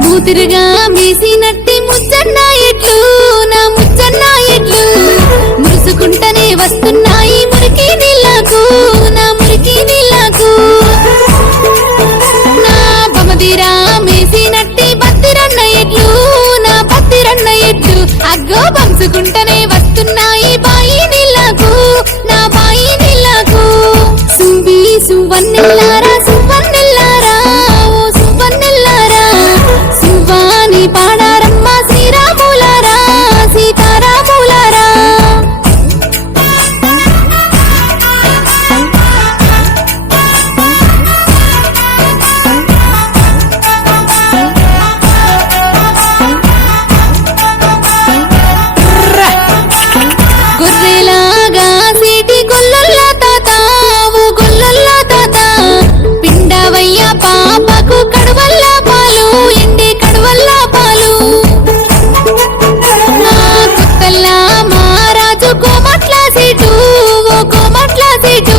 మూతిరిగా మీసినట్టి ముచ్చన్న ఎట్లు నా ముచ్చన్న ఎట్లు మురుసుకుంటనే వస్తున్నాయి మురికి నీళ్ళకు నా మురికి నీళ్ళకు నా బమదిరా మేసినట్టి బత్తిరన్న ఎట్లు నా బత్తిరన్న ఎట్లు అగ్గో బంసుకుంటనే వస్తున్నాయి బాయి నీళ్ళకు నా బాయి నీళ్ళకు సుంబి సువన్నెల్లారా సువన్నెల్లారా ఓ సువన్నెల్లారా సువాని పాడారమ్మ శ్రీరాములారా సీతారాములారా గొర్రెలాగా సీటి గొల్లల్లా తాత ఓ గొల్లల్లా తాత పిండవయ్య పాపకు కడవల్లా పాలు ఎండి కడవల్లా పాలు నా కొత్తల్లా మహారాజు కోమట్ల సీటు ఓ కోమట్ల సీటు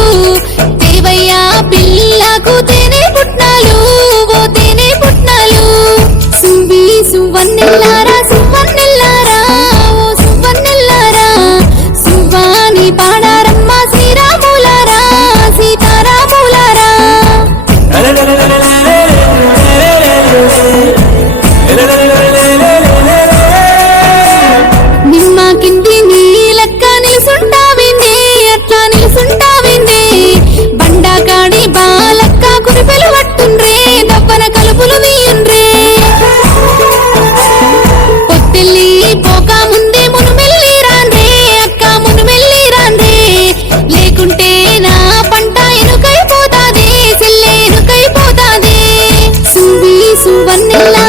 దేవయ్య పిల్లకు తేనె పుట్నాలు ఓ తేనె పుట్నాలు సుంబి సువన్నెల్లారా సువన్నెల్లారా ఓ సువన్నెల్లారా సువాని పాడారమ్మ శ్రీరాములారా సీతారాములారా నిమ్మ కింది నీ లెక్క నిలుసుంటావింది అట్లా నిలుసుంటావింది బండాకాడి బాలక్క కురిపెలు పట్టుండ్రే దవ్వన కలుపులు తీయండ్రే పొత్తిల్లి పోక ముందే మునుమెల్లి రాండ్రే అక్క మునుమెల్లి రాండ్రే లేకుంటే నా పంట ఎనుకైపోతాది సిల్లే ఎనుకైపోతాది సుంబి సువన్నెల్లా